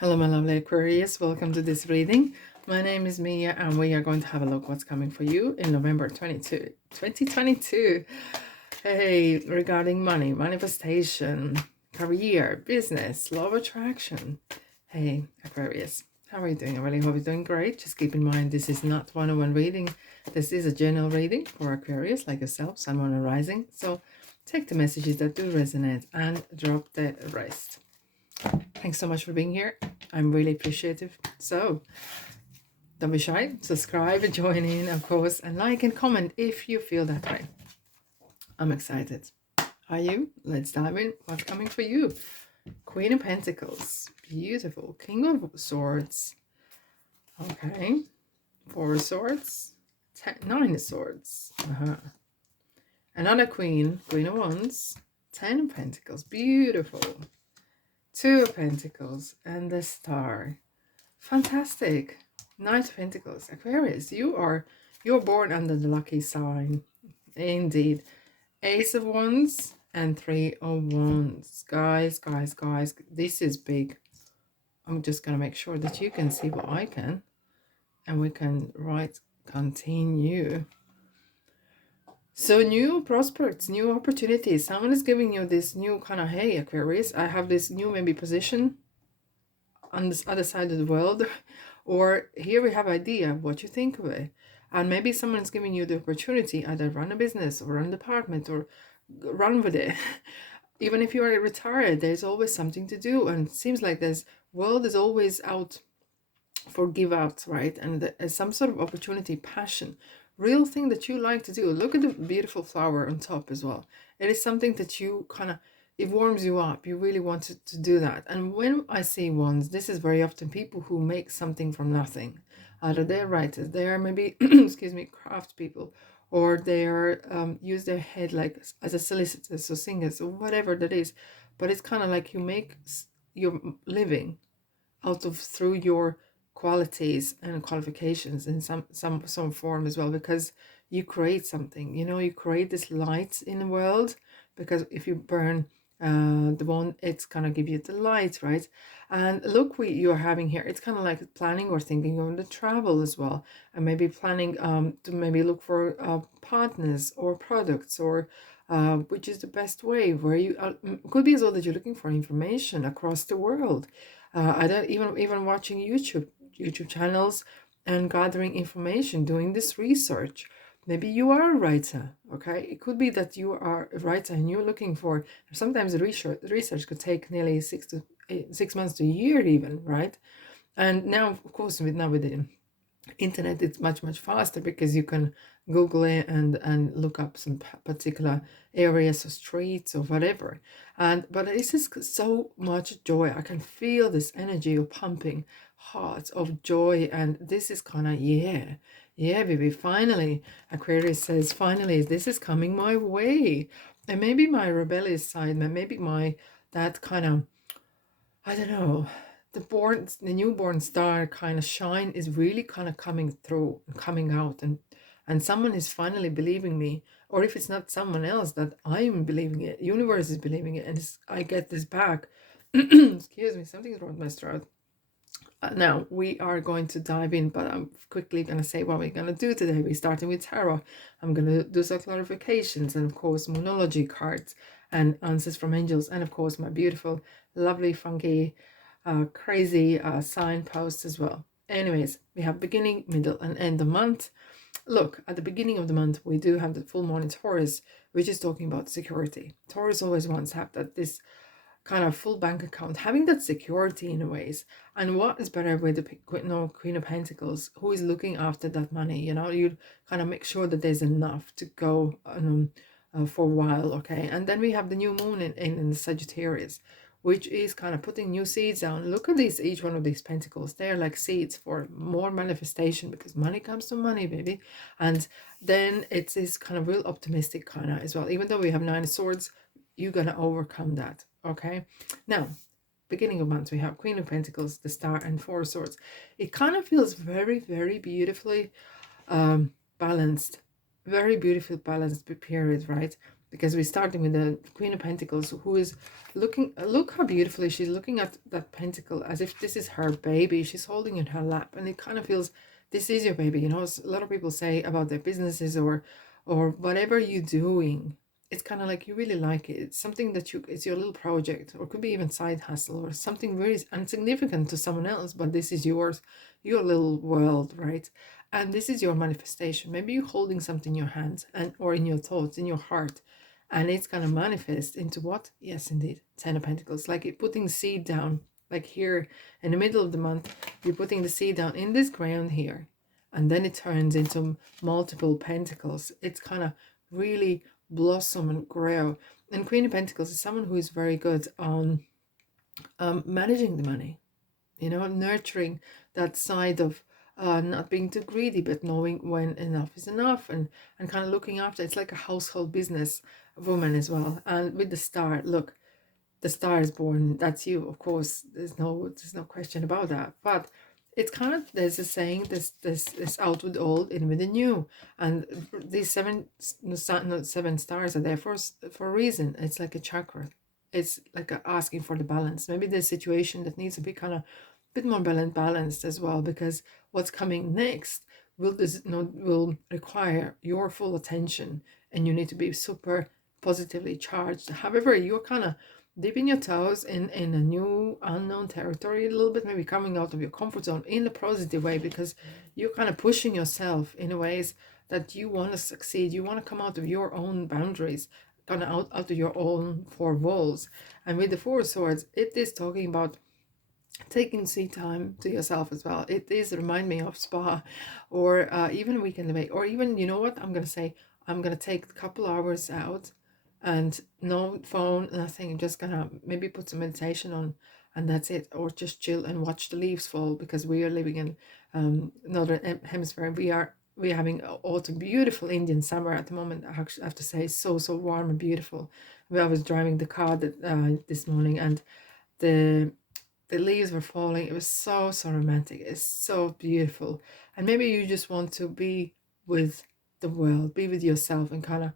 Hello, my lovely Aquarius. Welcome to this reading. My name is Mia, and we are going to have a look what's coming for you in November 2022. Hey, regarding money, manifestation, career, business, law of attraction. Hey, Aquarius, how are you doing? I really hope you're doing great. Just keep in mind, this is not one-on-one reading. This is a general reading for Aquarius, like yourself, Sun, Moon, and Rising. So take the messages that do resonate and drop the rest. Thanks so much for being here. I'm really appreciative. So don't be shy. Subscribe, join in, of course, and like and comment if you feel that way. I'm excited. Are you? Let's dive in. What's coming for you? Queen of Pentacles. Beautiful. King of Swords. Okay. Four of Swords. Nine of Swords. Another Queen. Queen of Wands. 10 of Pentacles. Beautiful. Two of Pentacles and the Star. Fantastic. Knight of Pentacles. Aquarius, you're born under the lucky sign. Indeed. Ace of Wands and Three of Wands. Guys, this is big. I'm just going to make sure that you can see what I can. And we can write continue. So new prospects, new opportunities. Someone is giving you this new kind of, hey, Aquarius, I have this new maybe position on this other side of the world. Or here we have idea, what you think of it. And maybe someone's giving you the opportunity, either run a business or run a department or run with it. Even if you are retired, there's always something to do. And it seems like this world is always out for give out, right? And some sort of opportunity, passion, real thing that you like to do. Look at the beautiful flower on top as well. It is something that you kind of, it warms you up. You really want to do that. And when I see wands, this is very often people who make something from nothing. Either they're writers, they are maybe, excuse me, craft people, or they are use their head like as a solicitor, so singers, or whatever that is. But it's kind of like you make your living out of through your qualities and qualifications in some form as well, because you create something, you create this light in the world, because if you burn the one, it's gonna give you the light, right? And look what you're having here, it's kind of like planning or thinking of the travel as well, and maybe planning to maybe look for partners or products, or which is the best way, where you could be as well that you're looking for information across the world. I don't even watching YouTube channels and gathering information, doing this research. Maybe you are a writer, okay? It could be that you are a writer and you're looking for, sometimes the research could take nearly 6 months to a year even, right? And now, of course, with the internet, it's much faster, because you can Google it and look up some particular areas or streets or whatever. But this is so much joy. I can feel this energy of pumping hearts of joy, and this is kind of, yeah, baby, finally. Aquarius says, finally, this is coming my way. And maybe my rebellious side, maybe my that kind of, I don't know, the newborn star kind of shine is really kind of coming through, coming out, and someone is finally believing me. Or if it's not someone else, that I'm believing it, universe is believing it, and I get this back. Excuse me, something's wrong with my throat. Now we are going to dive in, but I'm quickly going to say what we're going to do today. We're starting with tarot. I'm going to do some clarifications, and of course moonology cards and answers from angels, and of course my beautiful, lovely, funky, crazy signposts as well. Anyways, we have beginning, middle, and end of month. Look, at the beginning of the month, we do have the full moon in Taurus, which is talking about security. Taurus always wants to have this kind of full bank account, having that security in a ways. And what is better with the Queen of Pentacles, who is looking after that money? You kind of make sure that there's enough to go for a while, okay? And then we have the new moon in the Sagittarius, which is kind of putting new seeds down. Look at these, each one of these pentacles. They're like seeds for more manifestation, because money comes to money, baby. And then it's this kind of real optimistic kind of as well. Even though we have Nine of Swords, you're going to overcome that, okay? Now, beginning of month, we have Queen of Pentacles, the Star, and Four of Swords. It kind of feels very beautifully balanced, very beautiful balanced period, right? because we're starting with the Queen of Pentacles, who is looking, look how beautifully she's looking at that pentacle as if this is her baby. She's holding it in her lap, and it kind of feels, this is your baby. You know, a lot of people say about their businesses or whatever you're doing, it's kind of like you really like it. It's something that it's your little project, or could be even side hustle, or something very insignificant to someone else, but this is yours, your little world, right? And this is your manifestation. Maybe you're holding something in your hands and or in your thoughts, in your heart, and it's gonna manifest into what? Yes, indeed, Ten of Pentacles. Like it putting seed down, like here in the middle of the month, you're putting the seed down in this ground here, and then it turns into multiple pentacles. It's kind of really blossom and grow. And Queen of Pentacles is someone who is very good on managing the money, you know, nurturing that side of not being too greedy, but knowing when enough is enough, and kind of looking after. It's like a household business woman as well. And with the star, look, the star is born, that's you, of course. There's no question about that. But it's kind of, there's a saying, this out with the old, in with the new. And these seven stars are there for a reason. It's like a chakra. It's like asking for the balance. Maybe there's a situation that needs to be kind of a bit more balanced as well, because what's coming next will require your full attention, and you need to be super positively charged. However, you're kind of dipping your toes in a new unknown territory a little bit, maybe coming out of your comfort zone in a positive way, because you're kind of pushing yourself in ways that you want to succeed. You want to come out of your own boundaries, kind of out of your own four walls. And with the Four of Swords, it is talking about taking sweet time to yourself as well. It is remind me of spa, or even a weekend away, or even, you know what, I'm gonna say, I'm gonna take a couple hours out and no phone, nothing. I'm just gonna maybe put some meditation on, and that's it. Or just chill and watch the leaves fall, because we are living in northern hemisphere. We're having autumn, beautiful Indian summer at the moment. I actually have to say, so warm and beautiful. I was driving the car this morning, and the leaves were falling. It was so romantic. It's so beautiful. And maybe you just want to be with the world, be with yourself, and kind of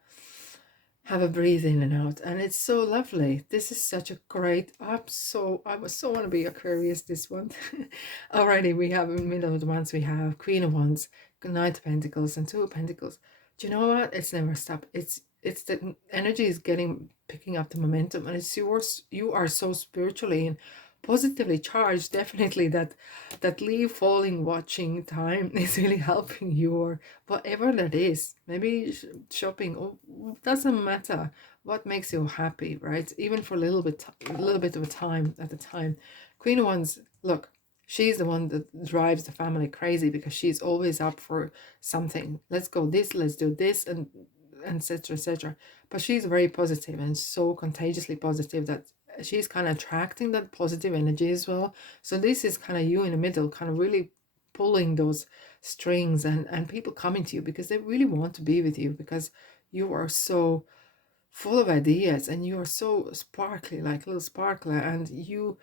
have a breathe in and out. And it's so lovely. This is such a great, I was so want to be Aquarius this one. Alrighty, we have in the middle of the months, we have Queen of Wands, Knight of Pentacles, and Two of Pentacles. Do you know what? It's never stopped. It's the energy is picking up the momentum, and it's yours. You are so spiritually and positively charged. Definitely that leaf falling watching time is really helping you, or whatever that is. Maybe shopping, or doesn't matter what makes you happy, right? Even for a little bit of a time at a time. Queen of Wands, look, she's the one that drives the family crazy, because she's always up for something. Let's go this, let's do this, and etc etc. But she's very positive, and so contagiously positive, that she's kind of attracting that positive energy as well. So this is kind of you in the middle, kind of really pulling those strings, and people coming to you because they really want to be with you, because you are so full of ideas, and you are so sparkly, like a little sparkler, and you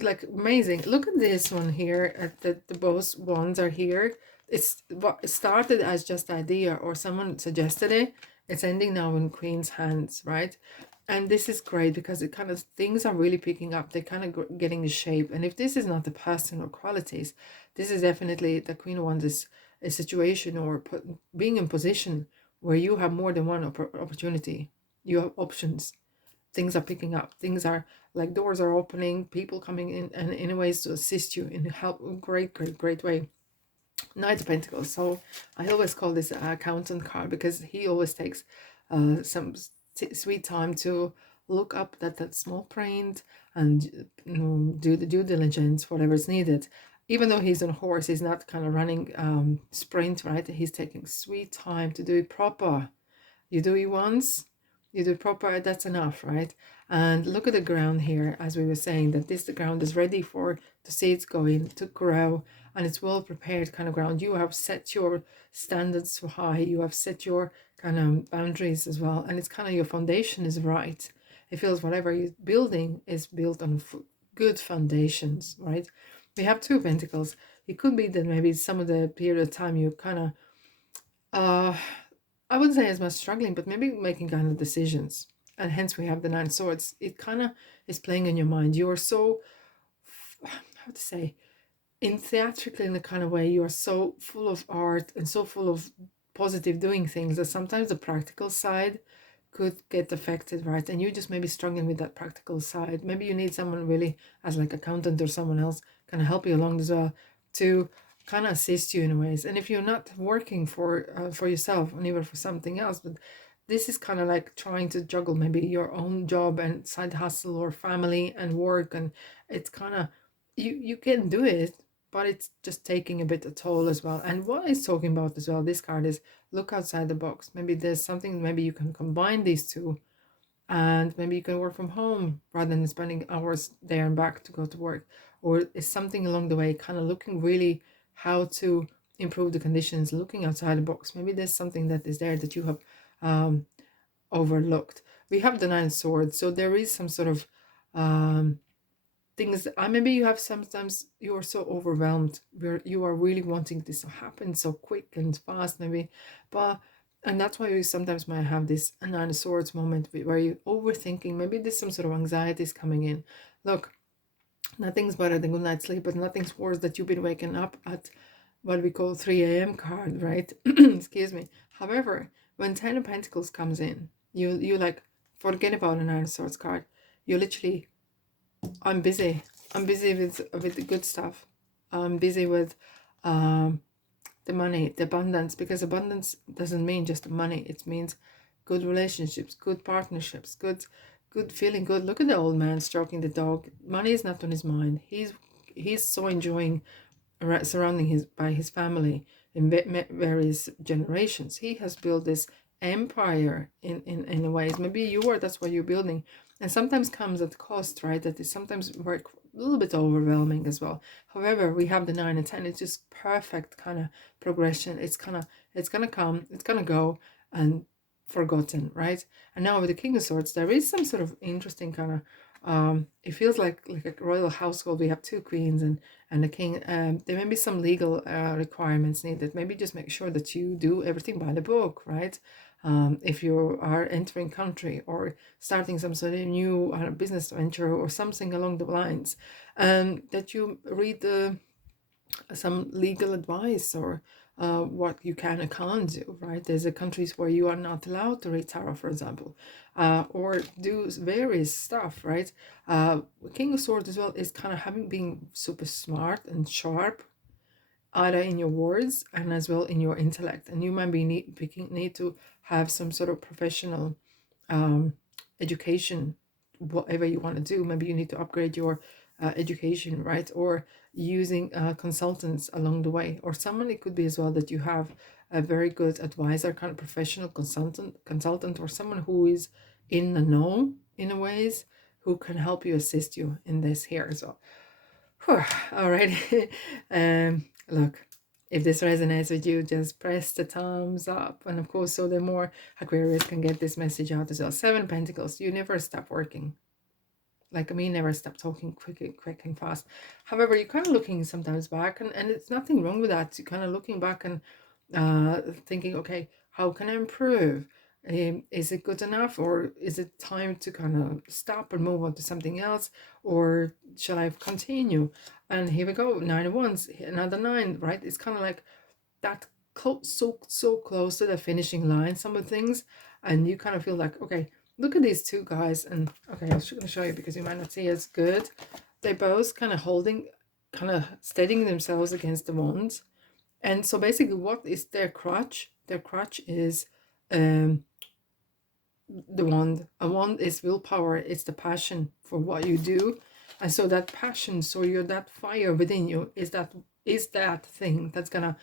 like amazing. Look at this one here, at the both wands are here. It's what started as just idea, or someone suggested it. It's ending now in Queen's hands, right? And this is great, because it kind of, things are really picking up. They're kind of getting the shape. And if this is not the person or qualities, this is definitely the Queen of Wands is a situation, or being in position where you have more than one opportunity. You have options. Things are picking up. Things are like doors are opening, people coming in, and in ways to assist you in a great way. Knight of Pentacles. So I always call this an accountant card, because he always takes some sweet time to look up that small print, and do the due diligence, whatever is needed. Even though he's on a horse, he's not kind of running sprint, right? He's taking sweet time to do it proper. You do it once, you do it proper, that's enough, right? And look at the ground here, as we were saying, that the ground is ready for the seeds going to grow, and it's well prepared kind of ground. You have set your standards so high, you have set your kind of boundaries as well, and it's kind of your foundation is right. It feels whatever you're building is built on good foundations, right? We have Two Pentacles. It could be that maybe some of the period of time you kind of I wouldn't say as much struggling, but maybe making kind of decisions. And hence we have the Nine Swords. It kind of is playing in your mind. You're so, how to say, in theatrically in a kind of way, you are so full of art and so full of positive doing things that sometimes the practical side could get affected, right? And you just maybe struggling with that practical side. Maybe you need someone really as like accountant or someone else kind of help you along as well to kind of assist you in ways. And if you're not working for yourself and even for something else, but this is kind of like trying to juggle maybe your own job and side hustle or family and work, and it's kind of you can do it, but it's just taking a bit of toll as well. And what it's talking about as well, this card is look outside the box. Maybe there's something, maybe you can combine these two, and maybe you can work from home rather than spending hours there and back to go to work. Or is something along the way kind of looking really how to improve the conditions, looking outside the box. Maybe there's something that is there that you have um, overlooked. We have the Nine of Swords, so there is some sort of um, things. Maybe you have sometimes you are so overwhelmed where you are really wanting this to happen so quick and fast, maybe, but and that's why you sometimes might have this Nine of Swords moment where you're overthinking. Maybe there's some sort of anxiety is coming in. Look, nothing's better than good night's sleep, but nothing's worse that you've been waking up at what we call 3 a.m. card, right? Excuse me. However, when Ten of Pentacles comes in, you like forget about a Nine of Swords card. You literally, I'm busy. I'm busy with the good stuff. I'm busy with um, the money, the abundance, because abundance doesn't mean just money. It means good relationships, good partnerships, good feeling good. Look at the old man stroking the dog. Money is not on his mind. He's so enjoying surrounding his by his family in various generations. He has built this empire in ways. Maybe you are, that's what you're building, and sometimes comes at cost, right? That is sometimes work a little bit overwhelming as well. However, we have the 9 and 10. It's just perfect kind of progression. It's gonna come, it's gonna go, and forgotten, right? And now with the King of Swords, there is some sort of interesting kind of it feels like a royal household. We have two queens and the king. There may be some legal requirements needed. Maybe just make sure that you do everything by the book, right? If you are entering country or starting some sort of new business venture or something along the lines, that you read some legal advice or what you can and can't do, right? There's countries where you are not allowed to read tarot, for example, or do various stuff, right? King of Swords as well is kind of having being super smart and sharp, either in your words and as well in your intellect. And you might be need to have some sort of professional education, whatever you want to do. Maybe you need to upgrade your education, right? Or using consultants along the way, or someone, it could be as well that you have a very good advisor, kind of professional consultant, or someone who is in the know in a ways, who can help you, assist you in this here as well. All right. Look, if this resonates with you, just press the thumbs up. And of course, so the more Aquarius can get this message out as well. 7 of Pentacles, you never stop working. Like me, never stop talking quick and fast. However, you're kind of looking sometimes back, and it's nothing wrong with that. You're kind of looking back and thinking, okay, how can I improve? Is it good enough, or is it time to kind of stop and move on to something else, or shall I continue? And here we go, 9 of Wands, another 9, right? It's kind of like that so close to the finishing line, some of the things, and you kind of feel like, okay, look at these two guys, and okay, I'm just going to show you because you might not see as good. They're both kind of holding, kind of steadying themselves against the wands. And so basically, what is their crutch? Their crutch is the wand. A wand is willpower. It's the passion for what you do. And so that passion, so you're that fire within you, is that thing that's gonna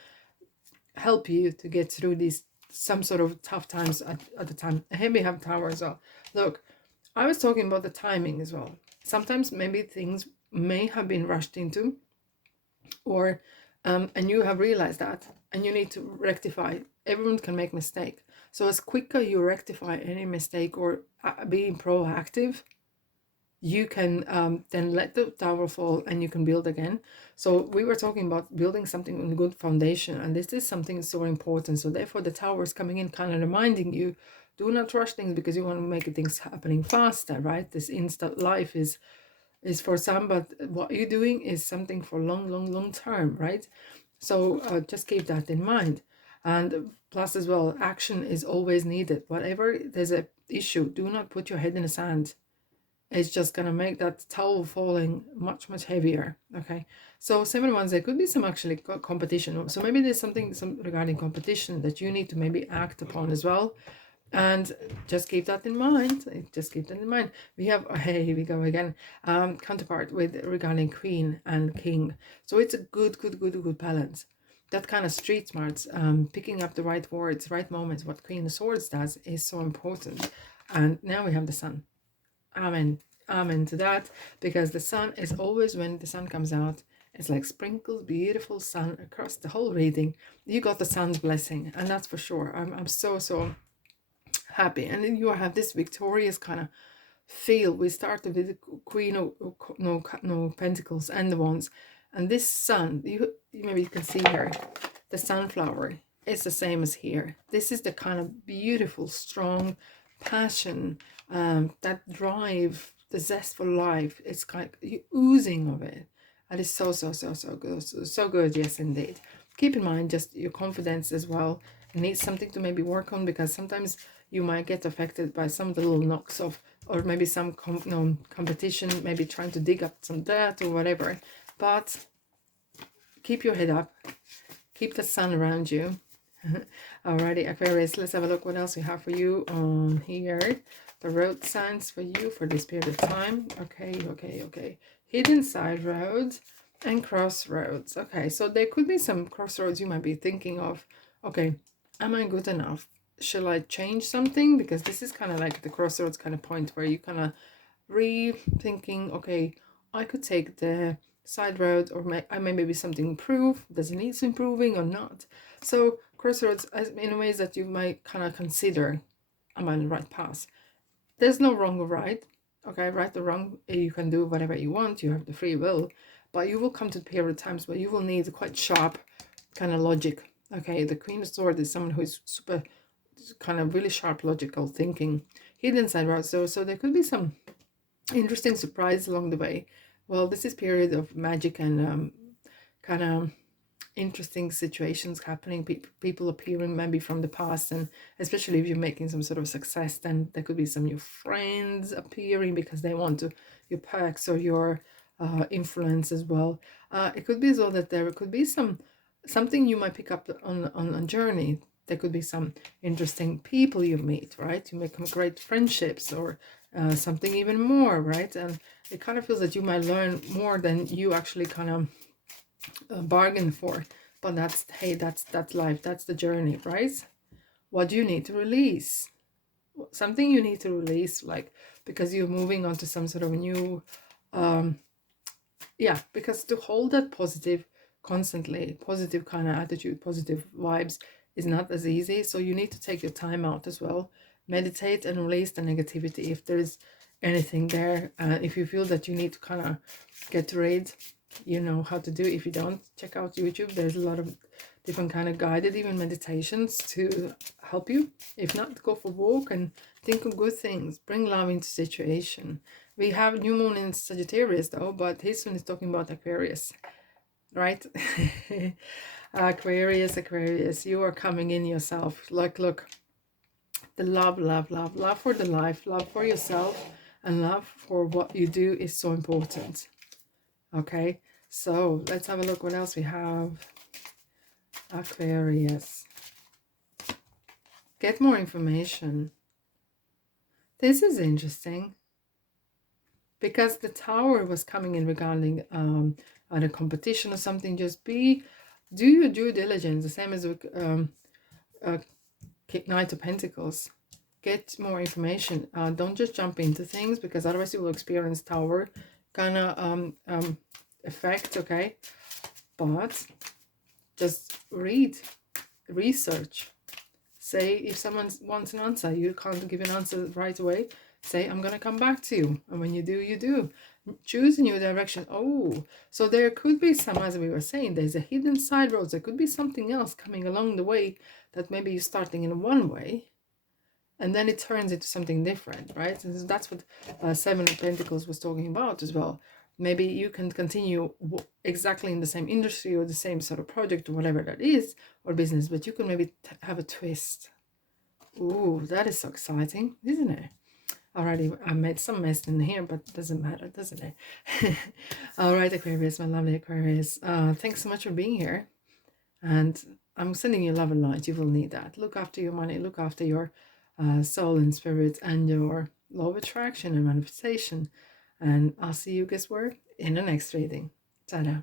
help you to get through these some sort of tough times at the time. And here we have Tower as well. Look, I was talking about the timing as well. Sometimes maybe things may have been rushed into, or and you have realized that, and you need to rectify. Everyone can make mistake. So as quicker you rectify any mistake or being proactive, you can then let the tower fall and you can build again. So we were talking about building something on a good foundation, and this is something so important. So therefore the tower is coming in, kind of reminding you, do not rush things because you want to make things happening faster, right? This instant life is for some, but what you're doing is something for long term, right? So just keep that in mind. And plus as well, action is always needed. Whatever there's a issue, do not put your head in the sand. It's just gonna make that towel falling much heavier. Okay, so 7 months, there could be some actually competition. So maybe there's some regarding competition that you need to maybe act upon as well. And just keep that in mind. Just keep that in mind. We have, hey, here we go again, counterpart with regarding queen and king. So it's a good balance. That kind of street smarts, picking up the right words, right moments, what Queen of Swords does is so important. And now we have the sun. Amen. Amen to that, because the sun is always, when the sun comes out, it's like sprinkled beautiful sun across the whole reading. You got the sun's blessing, and that's for sure. I'm so happy. And then you have this victorious kind of feel. We started with the Queen of no Pentacles and the Wands, and this sun, maybe you can see here, the sunflower is the same as here. This is the kind of beautiful, strong passion, that drive, the zest for life. It's kind of you oozing of it, and it's so good, so good. Yes, indeed. Keep in mind just your confidence as well. It needs something to maybe work on, because sometimes you might get affected by some of the little knocks of, or maybe some competition, maybe trying to dig up some dirt or whatever. But keep your head up, keep the sun around you. Alrighty, Aquarius, let's have a look what else we have for you on here. The road signs for you for this period of time. Okay. Hidden side roads and crossroads. Okay, so there could be some crossroads you might be thinking of. Okay, am I good enough? Shall I change something? Because this is kind of like the crossroads kind of point where you kind of rethinking, okay, I could take the side road, or maybe something improve. Does it need improving or not? So crossroads in ways that you might kind of consider, am I on the right path? There's no wrong or right. Okay, right or wrong, you can do whatever you want. You have the free will, but you will come to a period of times where you will need quite sharp kind of logic. Okay, the Queen of Swords is someone who is super kind of really sharp logical thinking. Hidden side route, so there could be some interesting surprise along the way. Well, this is period of magic and kind of interesting situations happening, people appearing maybe from the past, and especially if you're making some sort of success, then there could be some new friends appearing because they want to your perks or your influence as well. It could be as well that there could be something you might pick up on a journey. There could be some interesting people you meet, right? You make some great friendships, or something even more, right? And it kind of feels that you might learn more than you actually kind of bargain for. But that's, hey, that's life, that's the journey, right? What do you need to release? Something you need to release, like, because you're moving on to some sort of new yeah, because to hold that positive constantly, positive kind of attitude, positive vibes, is not as easy. So you need to take your time out as well, meditate and release the negativity if there is anything there. If you feel that you need to kind of get rid, you know how to do it. If you don't, check out YouTube. There's a lot of different kind of guided even meditations to help you. If not, go for a walk and think of good things. Bring love into situation. We have new moon in Sagittarius though, but this one is talking about Aquarius, right? Aquarius, you are coming in yourself. Like, look, the love for the life, love for yourself, and love for what you do is so important. Okay, so let's have a look what else we have. Aquarius, get more information. This is interesting, because the Tower was coming in regarding a competition or something. Just do your due diligence, the same as with Knight of Pentacles. Get more information. Don't just jump into things, because otherwise you will experience Tower kind of effect, okay? But just read, research. Say if someone wants an answer, you can't give an answer right away. Say, I'm going to come back to you. And when you do, you do. Choose a new direction. Oh, so there could be some, as we were saying, there's a hidden side roads. There could be something else coming along the way that maybe you're starting in one way and then it turns into something different, right? And so that's what Seven of Pentacles was talking about as well. Maybe you can continue exactly in the same industry or the same sort of project or whatever that is, or business, but you can maybe have a twist. Ooh, that is so exciting, isn't it? Alrighty, I made some mess in here, but it doesn't matter, doesn't it? All right, Aquarius, my lovely Aquarius. Thanks so much for being here. And I'm sending you love and light. You will need that. Look after your money, look after your soul and spirit and your law of attraction and manifestation. And I'll see you, guess where? In the next reading. Ta-da.